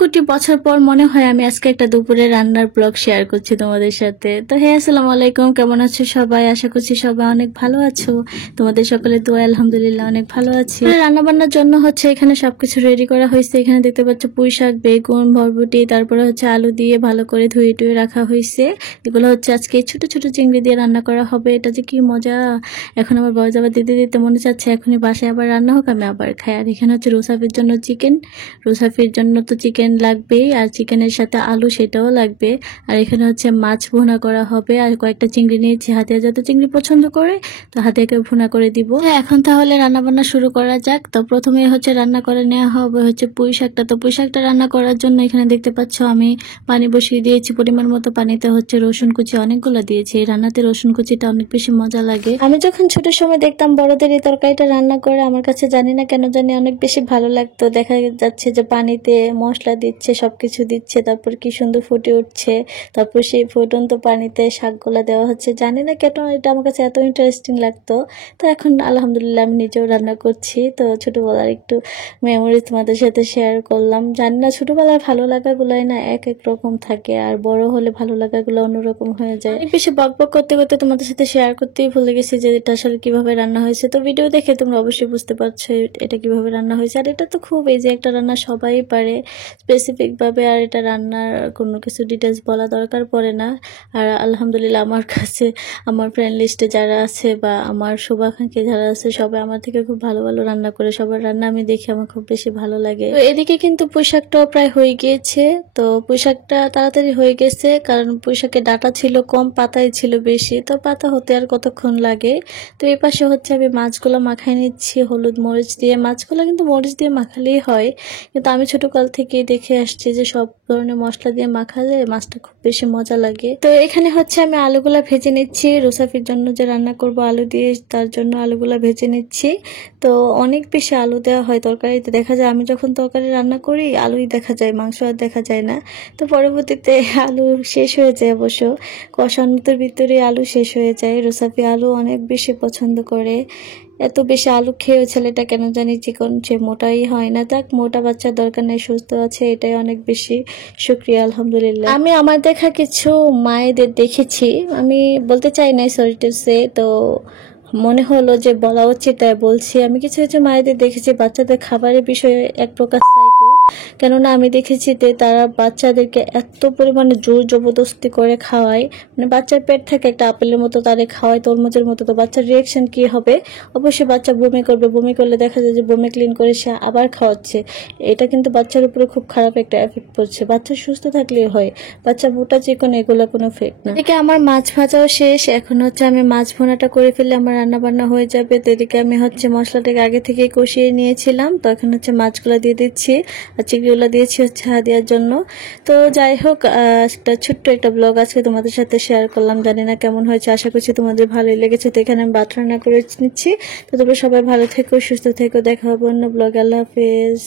কোটি বছর পর মনে হয় আমি আজকে একটা দুপুরে রান্নার ব্লগ শেয়ার করছি তোমাদের সাথে। তো হ্যাঁ, আসসালামু আলাইকুম, কেমন আছো সবাই? আশা করছি সবাই অনেক ভালো আছো। তোমাদের সকলের দোয়া আলহামদুলিল্লাহ অনেক ভালো আছি। রান্না বান্নার জন্য হচ্ছে এখানে সবকিছু রেডি করা হয়েছে। এখানে দেখতে পাচ্ছ পুঁই শাক, বেগুন, বরবটি, তারপরে হচ্ছে আলু দিয়ে ভালো করে ধুয়ে টুয়ে রাখা হয়েছে। এগুলো হচ্ছে আজকে ছোট ছোট চিংড়ি দিয়ে রান্না করা হবে। এটা যে কি মজা! এখন আমার বয়স আবার দিতে দিতে মনে চাচ্ছে এখনই বাসায় আবার রান্না হোক, আমি আবার খাই। আর এখানে হচ্ছে রুসাফির জন্য চিকেন, রুসাফির জন্য তো চিকেন লাগবেই, আর চিকেনের সাথে আলু সেটাও লাগবে। আর এখানে হচ্ছে মাছ ভুনা করা হবে, আর কয়েকটা চিংড়ি নিয়েছি। হাতিয়া যত চিংড়ি পছন্দ করে তো হাতিয়াকে ভুনা করে দিব। এখন তাহলে রান্না বান্না শুরু করা যাক। তো প্রথমে হচ্ছে রান্না করে নেওয়া হবে হচ্ছে পুঁই শাকটা। তো পুঁই শাকটা রান্না করার জন্য এখানে দেখতে পাচ্ছ আমি পানি বসিয়ে দিয়েছি পরিমাণ মতো। পানিতে হচ্ছে রসুন কুচি অনেকগুলো দিয়েছি। এই রান্নাতে রসুন কুচিটা অনেক বেশি মজা লাগে। আমি যখন ছোট সময় দেখতাম বড়দের এই তরকারিটা রান্না করে, আমার কাছে জানি না কেন জানি অনেক বেশি ভালো লাগতো। দেখা যাচ্ছে যে পানিতে মশলা দিচ্ছে, সবকিছু দিচ্ছে, তারপর কি সুন্দর ফুটে উঠছে, তারপর সেই ফুটন্ত পানিতে শাকগুলা দেওয়া হচ্ছে। জানি না কেন এটা আমার কাছে এত ইন্টারেস্টিং লাগতো। তো এখন আলহামদুলিল্লাহ আমি নিজেও রান্না করছি। তো ছোটবেলার একটু মেমোরি তোমাদের সাথে শেয়ার করলাম। জানি না ছোটবেলার ভালো লাগাগুলোই না এক এক রকম থাকে, আর বড় হলে ভালো লাগাগুলো অন্যরকম হয়ে যায়। অনেক বেশি বকবক করতে করতে তোমাদের সাথে শেয়ার করতেই ভুলে গেছি যে এটা আসলে কিভাবে রান্না হয়েছে। তো ভিডিও দেখে তোমরা অবশ্যই বুঝতে পারছো এটা কিভাবে রান্না হয়েছে। আর এটা তো খুব ইজি একটা রান্না, সবাই পারে স্পেসিফিক ভাবে, আর এটা রান্নার কোনো কিছু ডিটেলস বলা দরকার পড়ে না। আর আলহামদুলিল্লাহ আমার কাছে, আমার ফ্রেন্ড লিস্টে যারা আছে বা আমার শুভাকাঙ্ক্ষী যারা আছে, সবাই আমার থেকে খুব ভালো ভালো রান্না করে। সবার রান্না আমি দেখি আমার খুব বেশি ভালো লাগে। তো এদিকে কিন্তু পুঁইশাকটাও প্রায় হয়ে গিয়েছে। তো পুঁইশাকটা তাড়াতাড়ি হয়ে গেছে কারণ পুঁইশাকের ডাটা ছিল কম, পাতাই ছিল বেশি। তো পাতা হতে আর কতক্ষণ লাগে। তো এই পাশে হচ্ছে আমি মাছগুলো মাখাই নিচ্ছি হলুদ মরিচ দিয়ে। মাছগুলো কিন্তু মরিচ দিয়ে মাখালেই হয়, কিন্তু আমি ছোটকাল থেকে দেখে আসছি যে সব ধরনের মশলা দিয়ে মাখালে মাছটা খুব বেশি মজা লাগে। তো এখানে হচ্ছে আমি আলুগুলা ভেজে নিচ্ছি রুসাফির জন্য যে রান্না করব আলু দিয়ে, তার জন্য আলুগুলা ভেজে নিচ্ছি। তো অনেক বেশি আলু দেওয়া হয় তরকারিতে। দেখা যায় আমি যখন তরকারি রান্না করি আলুই দেখা যায়, মাংস আর দেখা যায় না। তো পরবর্তীতে আলু শেষ হয়ে যায়, অবশ্য কষানোর ভিতরে আলু শেষ হয়ে যায়। রুসাফি আলু অনেক বেশি পছন্দ করে। এত বেশি আলু খেয়েও ছেলেটা কেন জানি চিকন, সে মোটাই হয় না। তাক, মোটা বাচ্চার দরকার নেই, সুস্থ আছে, এটাই অনেক বেশি শুকরিয়া আলহামদুলিল্লাহ। আমি আমার দেখা কিছু মায়েদের দেখেছি, আমি বলতে চাই না সরি টু সে, তো মনে হলো যে বলা উচিত তাই বলছি। আমি কিছু কিছু মায়েদের দেখেছি বাচ্চাদের খাবারের বিষয়ে এক প্রকার সাইকো। কেননা আমি দেখেছি যে তারা বাচ্চাদেরকে এত পরিমাণে জোর জবরদস্তি করে খাওয়ায়, মানে বাচ্চার পেট থেকে একটা আপেলের মতো তারে খাওয়ায়, তরমুজের মতো। তো বাচ্চার রিয়াকশন কি হবে? অবশ্যই বাচ্চা বমি করবে। বমি করলে দেখা যায় যে বমি ক্লিন করে সে আবার খাওয়াচ্ছে। এটা কিন্তু বাচ্চার উপরে খুব খারাপ একটা এফেক্ট পড়ছে। বাচ্চা সুস্থ থাকলেই হয়, বাচ্চা মোটা চিকন এগুলো কোনো এফেক্ট না। এদিকে আমার মাছ ভাজাও শেষ। এখন হচ্ছে আমি মাছ ভুনাটা করে ফেললে আমার রান্না বান্না হয়ে যাবে। তো এদিকে আমি হচ্ছে মশলাটাকে আগে থেকে কষিয়ে নিয়েছিলাম। তো এখন হচ্ছে মাছগুলো দিয়ে দিচ্ছি, আর চিংড়িগুলো দিয়েছি হচ্ছে হাদিয়ার জন্য। তো যাই হোক, একটা ছোট্ট একটা ব্লগ আজকে তোমাদের সাথে শেয়ার করলাম। জানি না কেমন হয়েছে, আশা করছি তোমাদের ভালোই লেগেছে। তো এখানে আমি ভাত রান্না করে নিচ্ছি। তো তোমরা সবাই ভালো থেকো, সুস্থ থেকো, দেখা হবে অন্য ব্লগ। আল্লাহ হাফেজ।